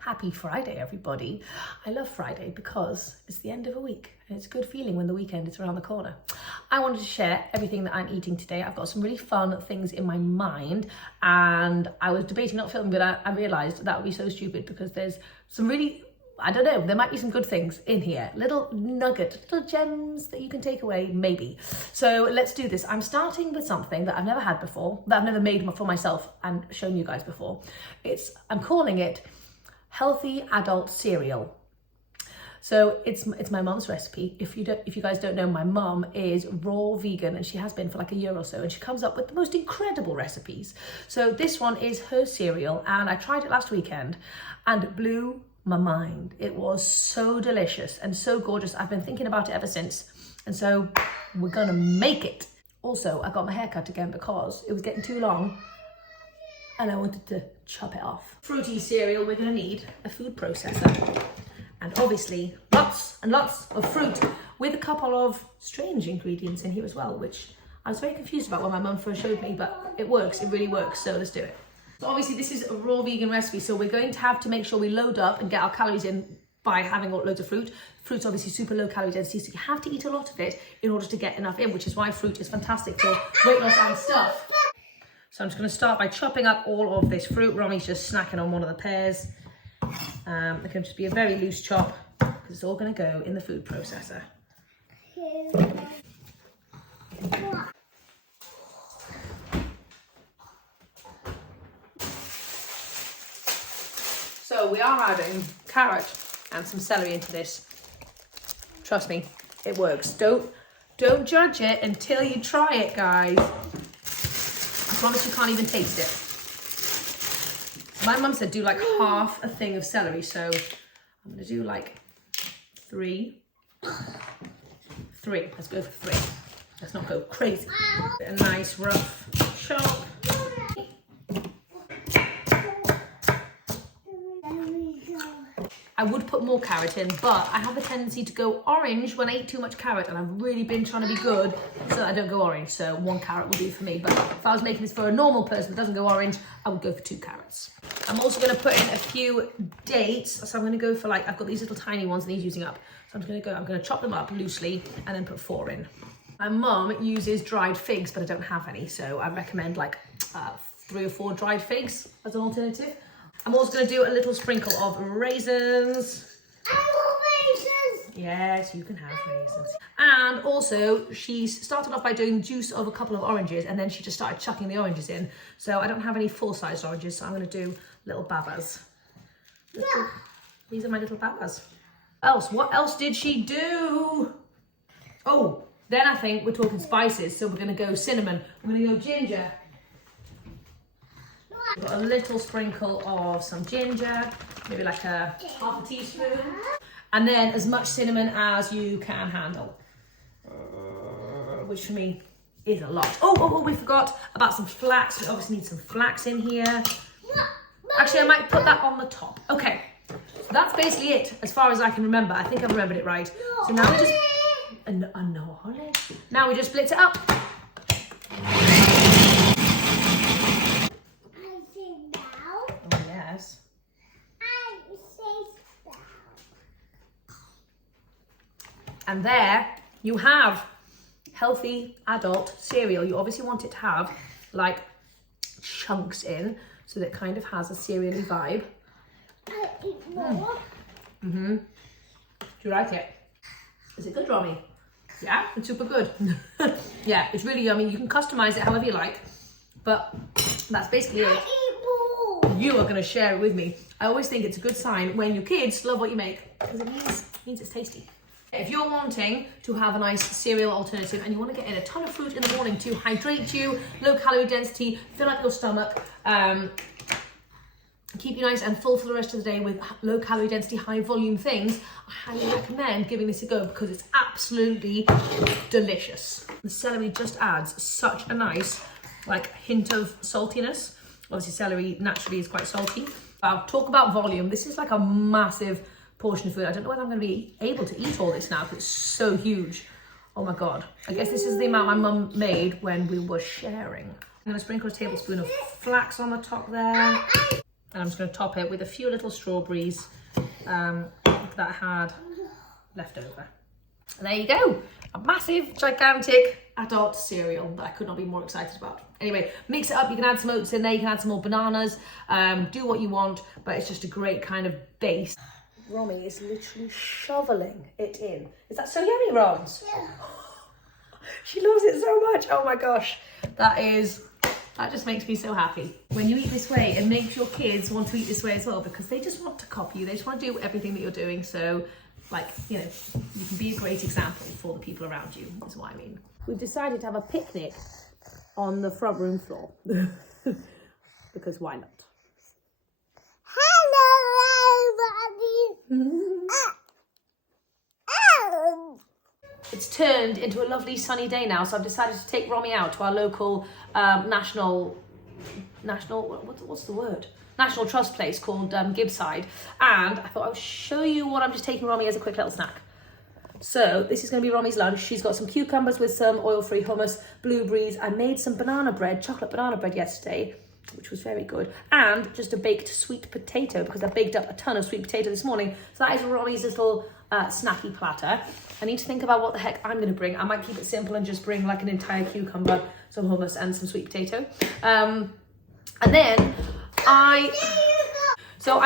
Happy Friday, everybody. I love Friday because it's the end of a week and it's a good feeling when the weekend is around the corner. I wanted to share everything that I'm eating today. I've got some really fun things in my mind and I was debating not filming, but I realized that would be so stupid because there's some really, I don't know, there might be some good things in here. Little nugget, little gems that you can take away, maybe. So let's do this. I'm starting with something that I've never had before, that I've never made for myself and shown you guys before. I'm calling it healthy adult cereal. So it's my mum's recipe. If you guys don't know, my mum is raw vegan and she has been for like a year or so, and she comes up with the most incredible recipes. So this one is her cereal and I tried it last weekend and it blew my mind. It was so delicious and so gorgeous. I've been thinking about it ever since, and so we're gonna make it. Also, I got my hair cut again because it was getting too long and I wanted to chop it off. Fruity cereal, we're gonna need a food processor and obviously lots and lots of fruit with a couple of strange ingredients in here as well, which I was very confused about when my mum first showed me, but it works, it really works, so let's do it. So obviously this is a raw vegan recipe, so we're going to have to make sure we load up and get our calories in by having loads of fruit. Fruit's obviously super low calorie density, so you have to eat a lot of it in order to get enough in, which is why fruit is fantastic for weight loss and stuff. So I'm just going to start by chopping up all of this fruit. Romy's just snacking on one of the pears. It can just be a very loose chop because it's all going to go in the food processor. So we are adding carrot and some celery into this. Trust me, it works. Don't judge it until you try it, guys. I promise you can't even taste it. My mum said do like half a thing of celery, so I'm gonna do like three. Let's go for 3. Let's not go crazy. A nice rough chop. I would put more carrot in, but I have a tendency to go orange when I eat too much carrot, and I've really been trying to be good so that I don't go orange, so 1 carrot would do for me. But if I was making this for a normal person that doesn't go orange, I would go for 2 carrots. I'm also going to put in a few dates, so I'm going to go for like, I've got these little tiny ones and these using up, so I'm going to chop them up loosely and then put 4 in. My mum uses dried figs, but I don't have any, so I recommend like 3 or 4 dried figs as an alternative. I'm also going to do a little sprinkle of raisins. I want raisins! Yes, you can have raisins. And also, she's started off by doing juice of a couple of oranges, and then she just started chucking the oranges in. So I don't have any full-sized oranges, so I'm going to do little babas. These are my little babas. What else did she do? Oh, then I think we're talking spices, so we're going to go cinnamon. We're going to go ginger. Got a little sprinkle of some ginger, maybe like half a teaspoon, and then as much cinnamon as you can handle, which for me is a lot. Oh, we forgot about some flax. We obviously need some flax in here. Actually, I might put that on the top. Okay, so that's basically it as far as I can remember. I think I've remembered it right. So now we just, now we just split it up. And there you have healthy adult cereal. You obviously want it to have like chunks in, so that it kind of has a cereal-y vibe. I eat more. Do you like it? Is it good, Romy? Yeah, it's super good. Yeah, it's really yummy. You can customize it however you like, but that's basically it. I eat more. You are going to share it with me. I always think it's a good sign when your kids love what you make, because it means it's tasty. If you're wanting to have a nice cereal alternative and you want to get in a ton of fruit in the morning to hydrate you, low calorie density, fill up your stomach, keep you nice and full for the rest of the day with low calorie density, high volume things, I highly recommend giving this a go because it's absolutely delicious. The celery just adds such a nice like hint of saltiness. Obviously celery naturally is quite salty. Talk about volume. This is like a massive portion of food. I don't know whether I'm going to be able to eat all this now because it's so huge. Oh my god. I guess this is the amount my mum made when we were sharing. I'm going to sprinkle a tablespoon of flax on the top there. And I'm just going to top it with a few little strawberries that I had left over. And there you go, a massive, gigantic adult cereal that I could not be more excited about. Anyway, mix it up. You can add some oats in there, you can add some more bananas, do what you want, but it's just a great kind of base. Romy is literally shoveling it in. Is that so yummy, Roms? Yeah. She loves it so much. Oh my gosh, that just makes me so happy. When you eat this way, it makes your kids want to eat this way as well, because they just want to copy you. They just want to do everything that you're doing. So, like, you know, you can be a great example for the people around you, is what I mean. We've decided to have a picnic on the front room floor because why not? It's turned into a lovely sunny day now, so I've decided to take Romy out to our local national trust place called Gibbside, and I thought I would show you what I'm just taking Romy as a quick little snack. So this is going to be Romy's lunch. She's got some cucumbers with some oil-free hummus, blueberries. I made some banana bread, chocolate banana bread yesterday, which was very good, and just a baked sweet potato, because I baked up a ton of sweet potato this morning. So that is Romy's little snacky platter. I need to think about what the heck I'm going to bring. I might keep it simple and just bring like an entire cucumber, some hummus and some sweet potato. And then I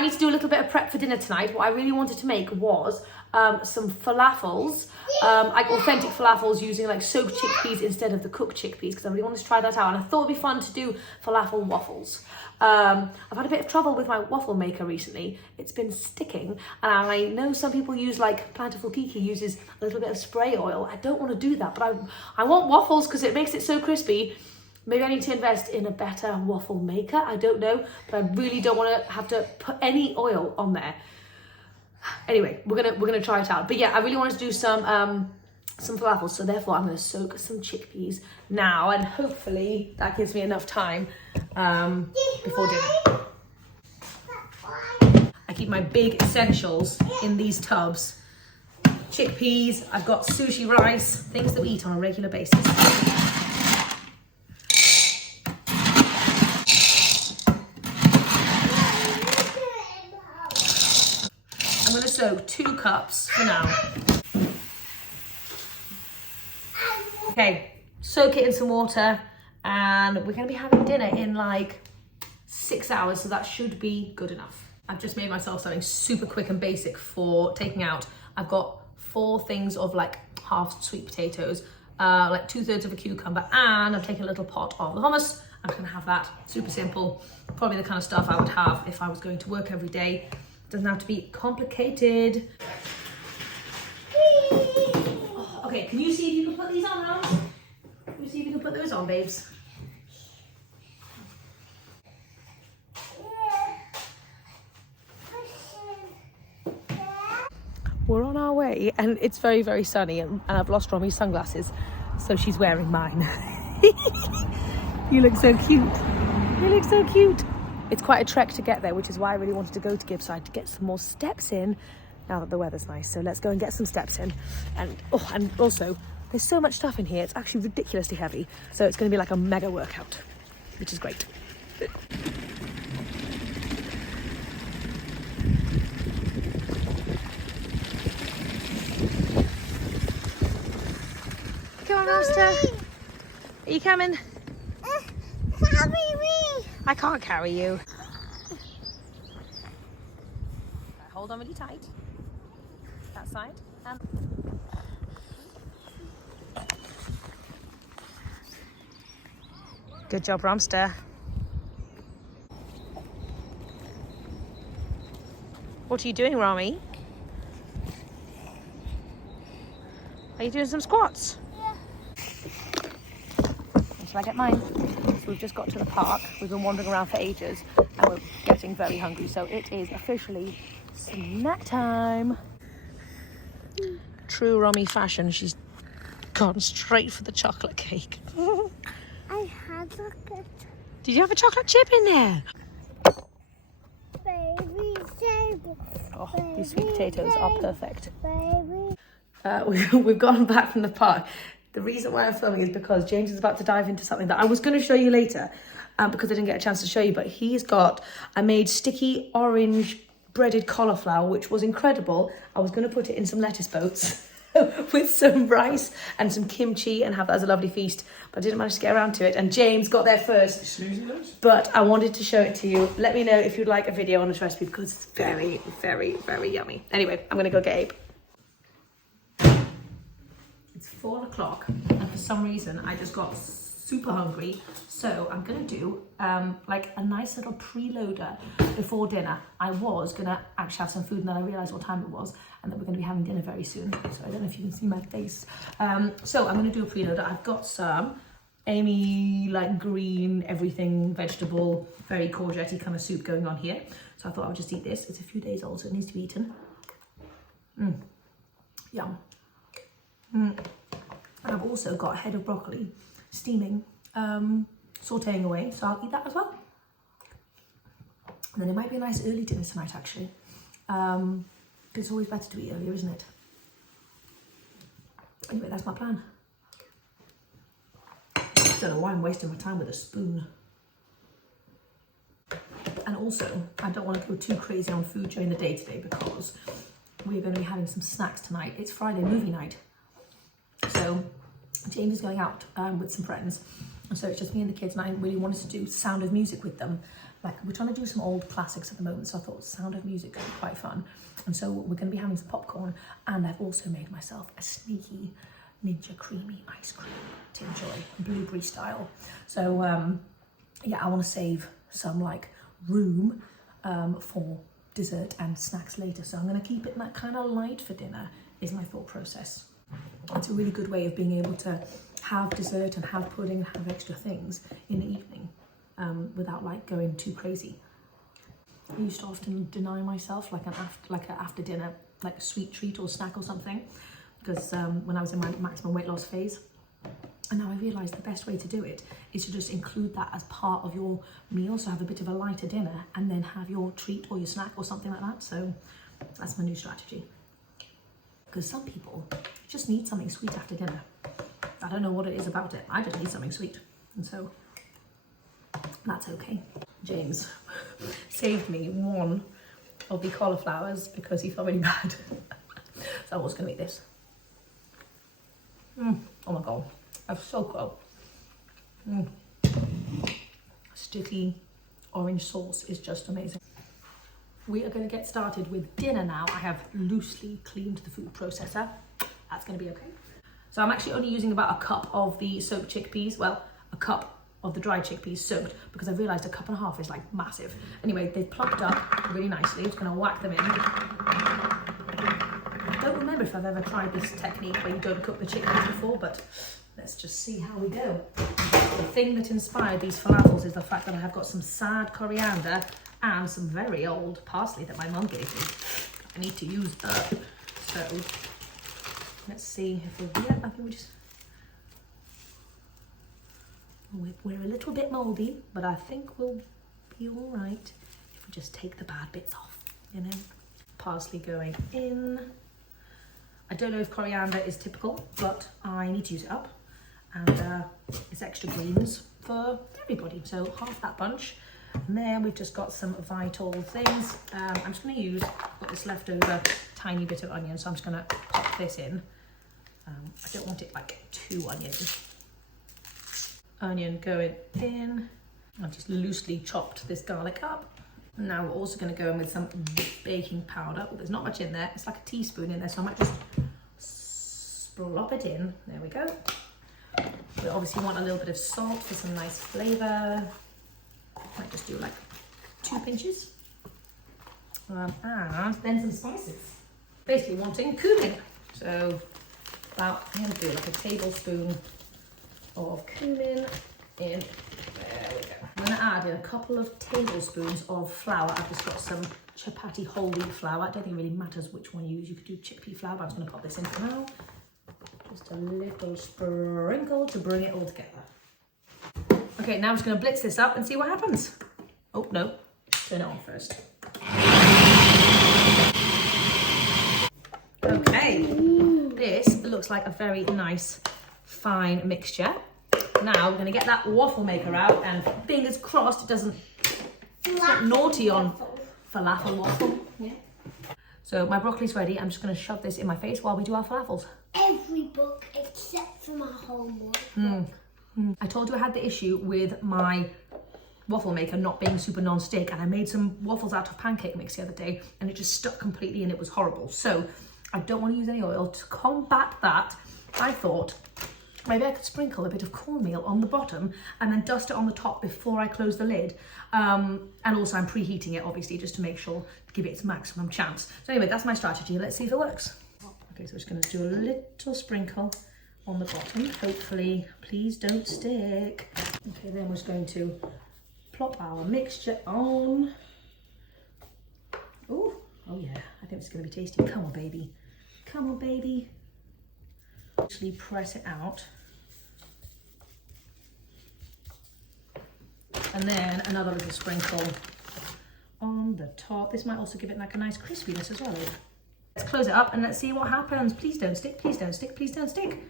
need to do a little bit of prep for dinner tonight. What I really wanted to make was some falafels, like authentic falafels using like soaked chickpeas instead of the cooked chickpeas, because I really wanted to try that out, and I thought it'd be fun to do falafel waffles. I've had a bit of trouble with my waffle maker recently. It's been sticking, and I know some people use, like Plentiful Kiki uses a little bit of spray oil. I don't want to do that, but I want waffles because it makes it so crispy. Maybe I need to invest in a better waffle maker. I don't know, but I really don't want to have to put any oil on there. Anyway, we're gonna try it out. But yeah, I really wanted to do some falafels, so therefore I'm gonna soak some chickpeas now, and hopefully that gives me enough time before dinner. I keep my big essentials in these tubs. Chickpeas, I've got sushi rice, things that we eat on a regular basis. I'm going to soak 2 cups for now. Okay, soak it in some water, and we're going to be having dinner in like 6 hours, so that should be good enough. I've just made myself something super quick and basic for taking out. I've got 4 things of like half sweet potatoes, like 2/3 of a cucumber, and I'm taking a little pot of the hummus. I'm just going to have that, super simple, probably the kind of stuff I would have if I was going to work every day. Doesn't have to be complicated. Oh, okay, can you see if you can put these on, Rose? Can you see if you can put those on, babes? We're on our way, and it's very, very sunny, and I've lost Romy's sunglasses, so she's wearing mine. You look so cute. You look so cute. It's quite a trek to get there, which is why I really wanted to go to Gibbside to get some more steps in now that the weather's nice. So let's go and get some steps in. And also, there's so much stuff in here. It's actually ridiculously heavy. So it's going to be like a mega workout, which is great. Come on, Master. Are you coming? Carry me. I can't carry you. Hold on really tight. That side. Good job, Romster. What are you doing, Romy? Are you doing some squats? Yeah. Shall I get mine? So we've just got to the park. We've been wandering around for ages and we're getting very hungry. So it is officially snack time. True Romy fashion, she's gone straight for the chocolate cake. I had chocolate. Did you have a chocolate chip in there? Baby table. Oh, these sweet potatoes are perfect. Baby. We've gone back from the park. The reason why I'm filming is because James is about to dive into something that I was going to show you later. because I didn't get a chance to show you, but I made sticky orange breaded cauliflower, which was incredible. I was going to put it in some lettuce boats with some rice and some kimchi and have that as a lovely feast, but I didn't manage to get around to it, and James got there first. But I wanted to show it to you. Let me know if you'd like a video on this recipe because it's very, very, very yummy. Anyway, I'm going to go get Abe. It's 4 o'clock and for some reason I just got super hungry, so I'm gonna do like a nice little preloader before dinner. I was gonna actually have some food and then I realized what time it was and that we're gonna be having dinner very soon, so I don't know if you can see my face. So I'm gonna do a preloader. I've got some Amy like green everything vegetable, very courgette-y kind of soup going on here, so I thought I would just eat this. It's a few days old so it needs to be eaten. Yum. And I've also got a head of broccoli steaming, sauteing away, so I'll eat that as well. And then it might be a nice early dinner tonight actually. It's always better to eat earlier, isn't it? Anyway, that's my plan. Don't know why I'm wasting my time with a spoon. And also, I don't want to go too crazy on food during the day today because we're going to be having some snacks tonight. It's Friday movie night. So James is going out with some friends, and so it's just me and the kids, and I really wanted to do Sound of Music with them. Like, we're trying to do some old classics at the moment, so I thought Sound of Music could be quite fun. And so we're going to be having some popcorn, and I've also made myself a sneaky ninja creamy ice cream to enjoy, blueberry style. So yeah, I want to save some like room for dessert and snacks later, so I'm going to keep it that kind of light for dinner is my thought process. It's a really good way of being able to have dessert and have pudding, have extra things in the evening without like going too crazy. I used to often deny myself like an after dinner, like a sweet treat or snack or something, because when I was in my maximum weight loss phase, and now I realise the best way to do it is to just include that as part of your meal, so have a bit of a lighter dinner and then have your treat or your snack or something like that. So that's my new strategy. Because some people just need something sweet after dinner. I don't know what it is about it. I just need something sweet. And so that's okay. James saved me one of the cauliflowers because he felt really bad. So I was going to eat this. Oh my God. That's so cool. Sticky orange sauce is just amazing. We are going to get started with dinner now. I have loosely cleaned the food processor. That's going to be okay. So I'm actually only using about a cup of the soaked chickpeas. Well, a cup of the dried chickpeas soaked because I realised a cup and a half is like massive. Anyway, they've plucked up really nicely. I'm just going to whack them in. I don't remember if I've ever tried this technique where you don't cook the chickpeas before, but let's just see how we go. The thing that inspired these falafels is the fact that I have got some sad coriander and some very old parsley that my mum gave me. I need to use that. So let's see if we'll, yeah, I think we just, we're a little bit mouldy, but I think we'll be all right if we just take the bad bits off, you know. Parsley going in. I don't know if coriander is typical, but I need to use it up. And it's extra greens for everybody. So half that bunch. And then we've just got some vital things. I'm just going to use this leftover tiny bit of onion, so I'm just going to pop this in. I don't want it like too oniony. Onion going in. I've just loosely chopped this garlic up. Now we're also going to go in with some baking powder. Oh, there's not much in there. It's like a teaspoon in there, so I might just splop it in. There we go. We obviously want a little bit of salt for some nice flavour. Might just do like 2 pinches. And then some spices. Basically wanting cumin. So about, I'm going to do like a tablespoon of cumin in. There we go. I'm going to add in a couple of tablespoons of flour. I've just got some chapati whole wheat flour. I don't think it really matters which one you use. You could do chickpea flour, but I'm just going to pop this in for now. Just a little sprinkle to bring it all together. Okay, now I'm just going to blitz this up and see what happens. Oh, no. Turn it on first. Okay. This looks like a very nice, fine mixture. Now we're gonna get that waffle maker out and fingers crossed it doesn't, it's not naughty on falafel waffle. Yeah. So my broccoli's ready. I'm just gonna shove this in my face while we do our falafels. Every book except for my homework. I told you I had the issue with my waffle maker not being super non-stick, and I made some waffles out of pancake mix the other day and it just stuck completely and it was horrible. So I don't want to use any oil. To combat that, I thought maybe I could sprinkle a bit of cornmeal on the bottom and then dust it on the top before I close the lid. And also I'm preheating it obviously just to make sure to give it its maximum chance. So anyway, that's my strategy. Let's see if it works. Okay, so we're just going to do a little sprinkle on the bottom. Hopefully, please don't stick. Okay, then we're just going to plop our mixture on. Ooh, oh yeah, I think it's going to be tasty. Come on, baby. Come on, baby. Actually press it out. And then another little sprinkle on the top. This might also give it like a nice crispiness as well. Let's close it up and let's see what happens. Please don't stick, please don't stick, please don't stick.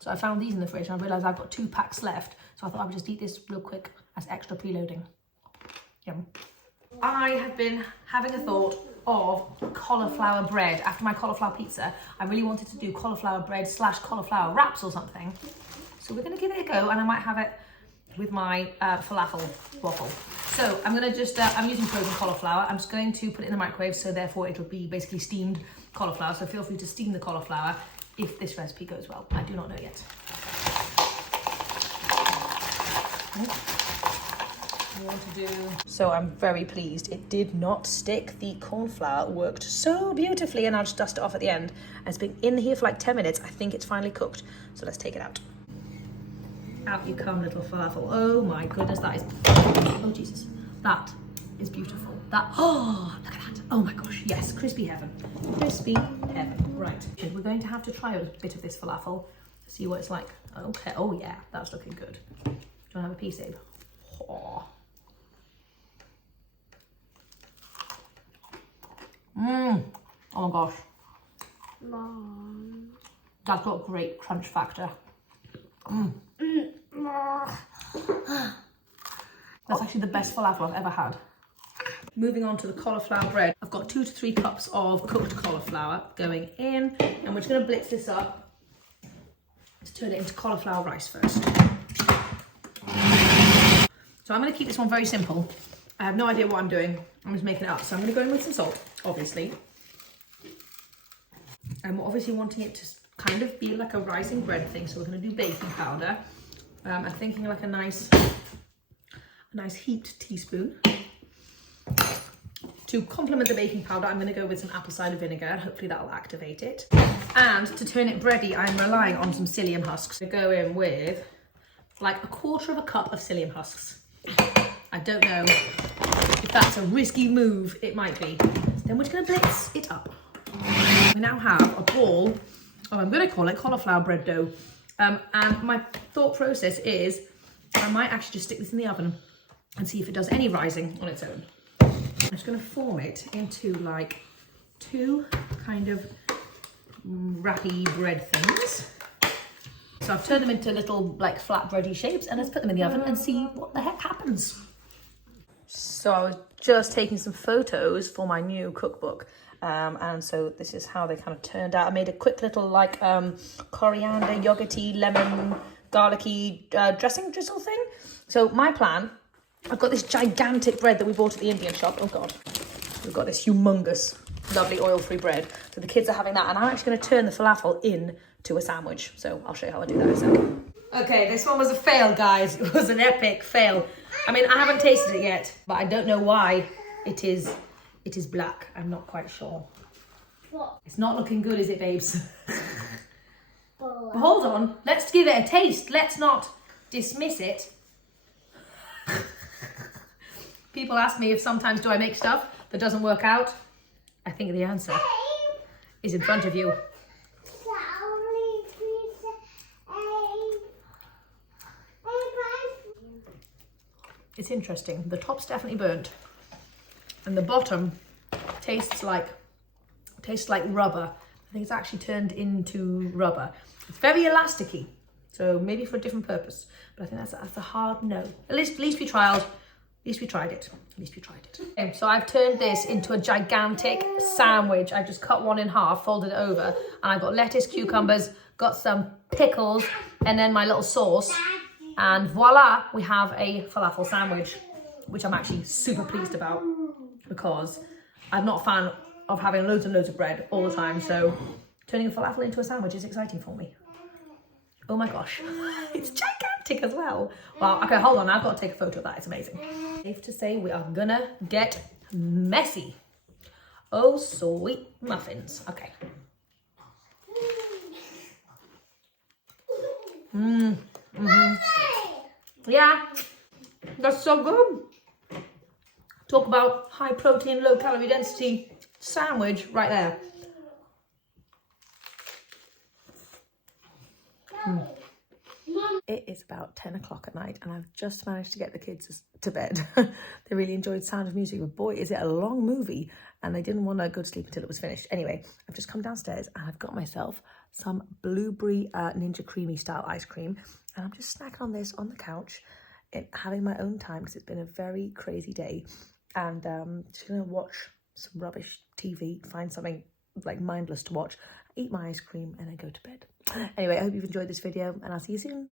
So I found these in the fridge and I realised I've got 2 packs left. So I thought I would just eat this real quick as extra preloading. Yum. I have been having a thought of cauliflower bread. After my cauliflower pizza, I really wanted to do cauliflower bread / cauliflower wraps or something. So we're going to give it a go and I might have it with my falafel waffle. So I'm going to just, I'm using frozen cauliflower. I'm just going to put it in the microwave, so therefore it'll be basically steamed cauliflower. So feel free to steam the cauliflower if this recipe goes well. I do not know yet. So I'm very pleased. It did not stick. The cornflour worked so beautifully, and I'll just dust it off at the end. And it's been in here for like 10 minutes. I think it's finally cooked. So let's take it out. Out you come, little falafel. Oh my goodness, that is, oh Jesus, that is beautiful. That, oh, look at that. Oh my gosh, yes, crispy heaven. Crispy heaven. Right, we're going to have to try a bit of this falafel, see what it's like. Okay, oh yeah, that's looking good. Do you want to have a piece, Abe? Oh. Oh my gosh. Mom. That's got a great crunch factor. That's actually the best falafel I've ever had. Moving on to the cauliflower bread. I've got 2 to 3 cups of cooked cauliflower going in, and we're just going to blitz this up to turn it into cauliflower rice first. So I'm going to keep this one very simple. I have no idea what I'm doing. I'm just making it up. So I'm going to go in with some salt, obviously. And we're obviously wanting it to kind of be like a rising bread thing. So we're going to do baking powder. I'm thinking like a nice heaped teaspoon. To complement the baking powder, I'm going to go with some apple cider vinegar. Hopefully that'll activate it. And to turn it bready, I'm relying on some psyllium husks. To go in with like 1/4 cup of psyllium husks. I don't know if that's a risky move. It might be. Then we're just going to blitz it up. We now have a ball of, I'm going to call it cauliflower bread dough. And my thought process is I might actually just stick this in the oven and see if it does any rising on its own. I'm just going to form it into like 2 kind of wrappy bread things. So I've turned them into little like flat bready shapes, and let's put them in the oven and see what the heck happens. So I was just taking some photos for my new cookbook. And so this is how they kind of turned out. I made a quick little like coriander, yogurty, lemon, garlicky dressing drizzle thing. So my plan, I've got this gigantic bread that we bought at the Indian shop. Oh God, we've got this humongous, lovely oil-free bread. So the kids are having that, and I'm actually going to turn the falafel into a sandwich. So I'll show you how I do that in a second. Okay, this one was a fail, guys. It was an epic fail. I mean, I haven't tasted it yet, but I don't know why it is black. I'm not quite sure. What? It's not looking good, is it, babes? But hold on, let's give it a taste. Let's not dismiss it. People ask me if sometimes do I make stuff that doesn't work out. I think the answer is in front of you. It's interesting. The top's definitely burnt, and the bottom tastes like rubber. I think it's actually turned into rubber. It's very elasticy. So maybe for a different purpose. But I think that's a hard no. At least we tried. At least we tried it. Okay, so I've turned this into a gigantic sandwich. I've just cut one in half, folded it over, and I've got lettuce, cucumbers, got some pickles, and then my little sauce. And voila, we have a falafel sandwich, which I'm actually super pleased about because I'm not a fan of having loads and loads of bread all the time. So turning a falafel into a sandwich is exciting for me. Oh my gosh, it's gigantic as well. Wow, okay, hold on, I've got to take a photo of that, it's amazing. Safe to say we are gonna get messy. Oh, sweet muffins, okay. Yeah, that's so good. Talk about high protein, low calorie density sandwich right there. It is about 10 o'clock at night and I've just managed to get the kids to bed. They really enjoyed Sound of Music, but boy, is it a long movie and they didn't want to go to sleep until it was finished. Anyway, I've just come downstairs and I've got myself some blueberry Ninja Creamy style ice cream and I'm just snacking on this on the couch and having my own time because it's been a very crazy day. And just gonna watch some rubbish TV, find something like mindless to watch, eat my ice cream and then go to bed. Anyway, I hope you've enjoyed this video and I'll see you soon.